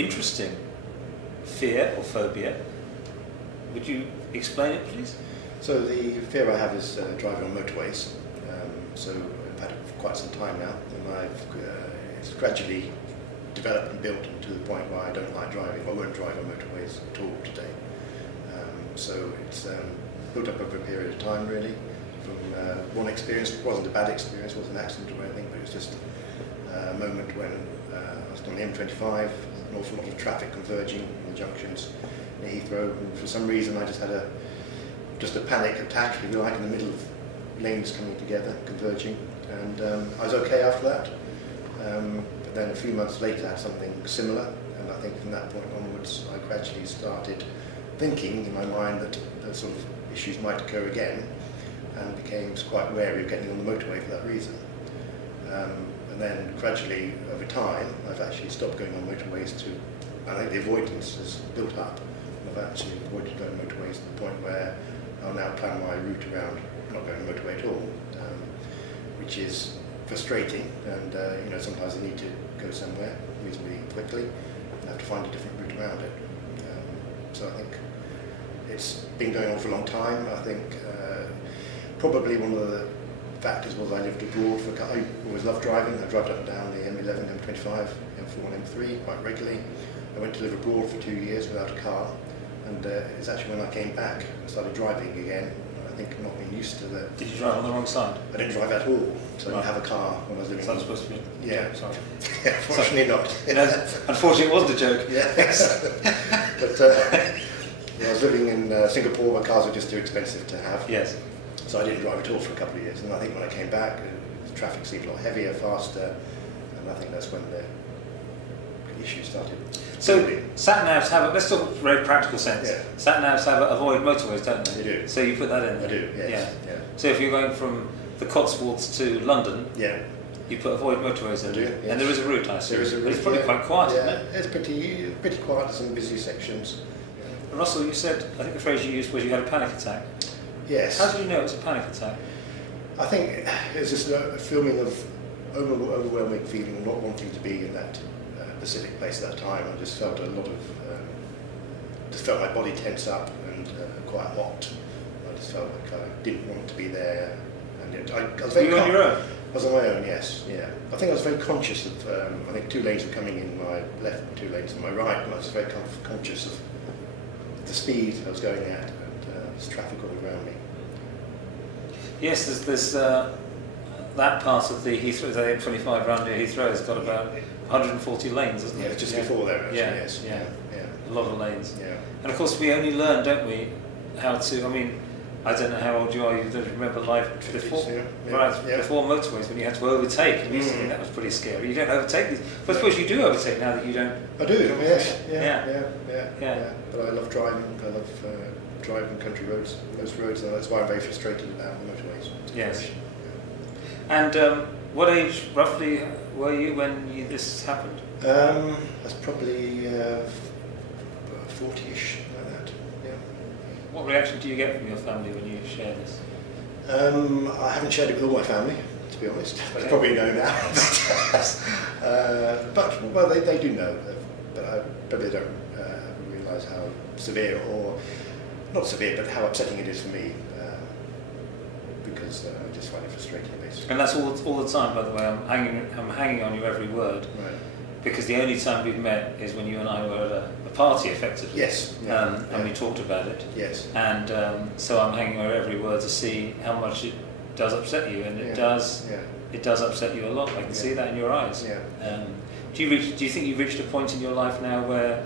interesting fear or phobia. Would you explain it, please? So the fear I have is driving on motorways. So I've had it for quite some time now, and it's gradually developed and built to the point where I don't like driving. I won't drive on motorways at all today. So it's built up over a period of time, really. From one experience, it wasn't a bad experience, it wasn't an accident or anything, but it was just a moment when I was on the M25, an awful lot of traffic converging in the junctions near Heathrow, and for some reason I just had a panic attack, if you like, in the middle of lanes coming together, converging, and I was okay after that. But then a few months later I had something similar, and I think from that point onwards I gradually started thinking in my mind that those sort of issues might occur again, and became quite wary of getting on the motorway for that reason. And then gradually over time I've actually stopped going on motorways I think the avoidance has built up, and I've actually avoided going on motorways to the point where I'll now plan my route around not going on the motorway at all, which is frustrating, and sometimes I need to go somewhere reasonably quickly and have to find a different route around it. So I think it's been going on for a long time. I think probably one of the factors was I lived abroad I always loved driving. I drove up and down the M11, M25, M4 and M3 quite regularly. I went to live abroad for 2 years without a car, and it's actually when I came back I started driving again. I think not being used to the... Did you drive on the wrong side? I didn't drive at all, so I didn't have a car when I was living. Is that supposed to be? Yeah, sorry. Yeah, fortunately not. Unfortunately, it wasn't a joke. Yes. But I was living in Singapore, where cars were just too expensive to have. Yes. So I didn't drive at all for a couple of years, and I think when I came back, the traffic seemed a lot heavier, faster, and I think that's when the issues started. So sat-navs have, let's talk very practical sense. Yeah. Sat-navs have avoid motorways, don't they? They do. So you put that in there? I do, yes. Yeah. So if you're going from the Cotswolds to London, yeah, you put avoid motorways in. I do, yes. And there is a route, I assume. There is a route. But it's probably quite quiet, isn't it? It's pretty quiet in some busy sections. Yeah. Russell, you said, I think the phrase you used was you had a panic attack. Yes. How did you know it was a panic attack? I think it's just a feeling of overwhelming feeling of not wanting to be in that specific place at that time. I just felt a lot of, just felt my body tense up and quite hot. I just felt like I didn't want to be there. And I was very... Were you on your own? I was on my own, yes, yeah. I think I was very conscious of, I think 2 lanes were coming in my left and 2 lanes on my right, and I was very conscious of the speed I was going at, and there's traffic all around me. Yes, there's that part of the Heathrow, the M25 round near Heathrow has got about 140 lanes, isn't it? Yeah, just before there, actually, yeah, yes. Yeah. Yeah. A lot of lanes. Yeah. And of course we only learn, don't we, how to, I mean, I don't know how old you are, you don't remember life before, before motorways, when you had to overtake, and used to think that was pretty scary. You don't overtake these, but I suppose you do overtake now that you don't... I do, yes, yeah. But I love driving, I love driving country roads, most roads, and that's why I'm very frustrated about the motorways. Yes. And what age, roughly, were you when this happened? That's probably 40-ish, like that, yeah. What reaction do you get from your family when you share this? I haven't shared it with all my family, to be honest. Okay. They probably know now. But well, they do know, but I probably don't realise how severe, or not severe, but how upsetting it is for me, because I just find it frustrating, basically. And that's all the time, by the way. I'm hanging on your every word. Right. Because the only time we've met is when you and I were at a party, effectively. Yes. And we talked about it. Yes. And so I'm hanging on your every word to see how much it does upset you, and it does. Yeah. It does upset you a lot. I can see that in your eyes. Yeah. Do you think you've reached a point in your life now where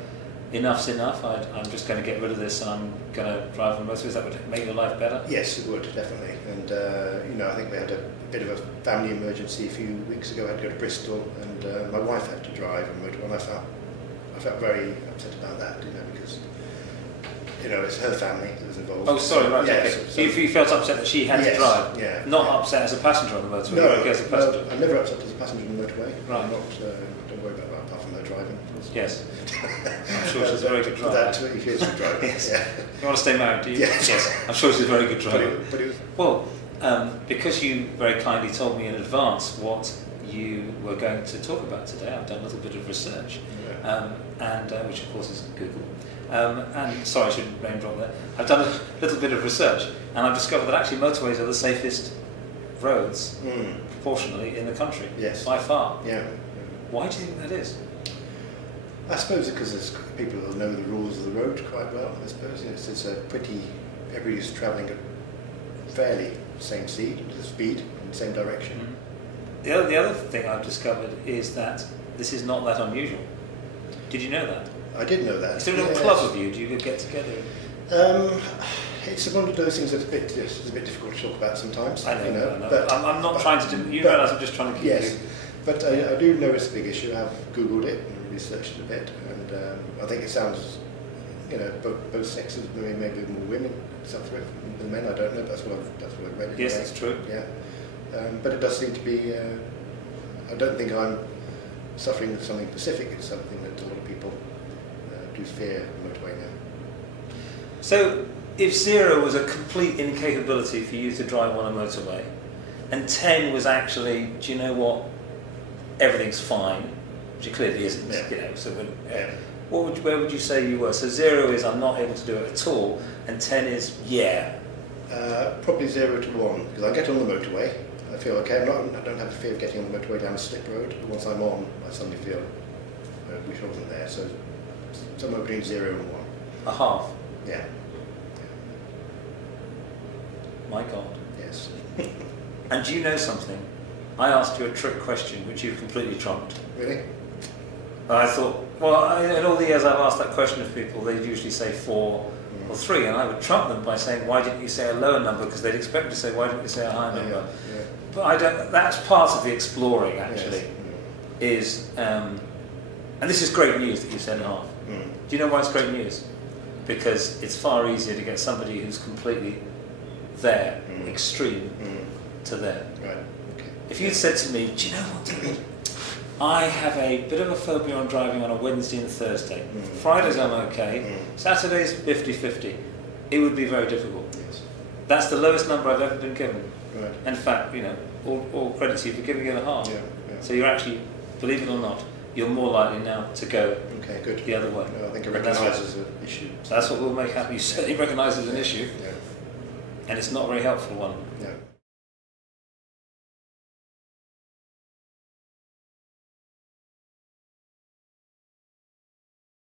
enough's enough? I'm just going to get rid of this, and I'm going to drive on motorways. That would make your life better. Yes, it would, definitely. And I think we had a bit of a family emergency a few weeks ago. I had to go to Bristol, and my wife had to drive on motorway, and I felt very upset about that, because it's her family that was involved. Oh, sorry, right. Okay. So you felt upset that she had to drive? Yeah. Not upset as a passenger on the motorway? No, as a passenger. I'm never upset as a passenger on the motorway. Right. Don't worry about that apart from her driving. Yes. I'm sure she's a very good driver. That's what you feel to drive. Yes. Yeah. You want to stay married, do you? Yes. I'm sure she's a very good driver. But it was... Well, because you very kindly told me in advance what you were going to talk about today. I've done a little bit of research, and which of course is Google. And sorry, I shouldn't name drop there. I've done a little bit of research, and I've discovered that actually motorways are the safest roads, proportionally, in the country. Yes. By far. Yeah. Why do you think that is? I suppose because there's people who know the rules of the road quite well. I suppose it's a pretty. Everybody's travelling at fairly same speed, in the same direction. Mm-hmm. The other thing I've discovered is that this is not that unusual. Did you know that? I did know that. Is there a little club of you? Do you get together? It's one of those things that's a bit difficult to talk about sometimes. I know. You know, but I'm not trying to do. You realise I'm just trying to keep you. But I do know it's a big issue. I've Googled it and researched it a bit, and I think it sounds, both sexes, maybe more women suffer it than men. I don't know. That's what I've read. Yes, that's true. Yeah, but it does seem to be. I don't think I'm suffering something specific. It's something that a lot of people do fear motorway now. So, if 0 was a complete incapability for you to drive on a motorway, and 10 was actually, do you know what? Everything's fine, which it clearly isn't. Yeah. So where would you say you were? So 0 is I'm not able to do it at all, and 10 is yeah. Probably 0 to 1, because I get on the motorway, I feel okay. I don't have the fear of getting on the motorway down a slip road. But once I'm on, I suddenly feel I wish I wasn't there. So somewhere between 0 and 1. A half. Yeah. My God. Yes. And do you know something? I asked you a trick question which you've completely trumped. Really? I thought, in all the years I've asked that question of people, they'd usually say 4 or 3, and I would trump them by saying, why didn't you say a lower number? Because they'd expect me to say, why didn't you say a higher number? Yeah. But I don't. That's part of the exploring, actually. Yes. Is, and this is great news that you said half. Do you know why it's great news? Because it's far easier to get somebody who's completely there, extreme, to there. Right. Okay. If you'd said to me, do you know what, David? I have a bit of a phobia on driving on a Wednesday and Thursday. Fridays I'm okay. Saturdays 50-50. It would be very difficult. Yes. That's the lowest number I've ever been given. Right. In fact, all credit to you for giving it a half. Yeah. So you're actually, believe it or not, you're more likely now to go the other way. No, I think it recognises an issue. So that's what will make happen. You certainly recognise it as an issue, Yeah. and it's not a very helpful one. Yeah.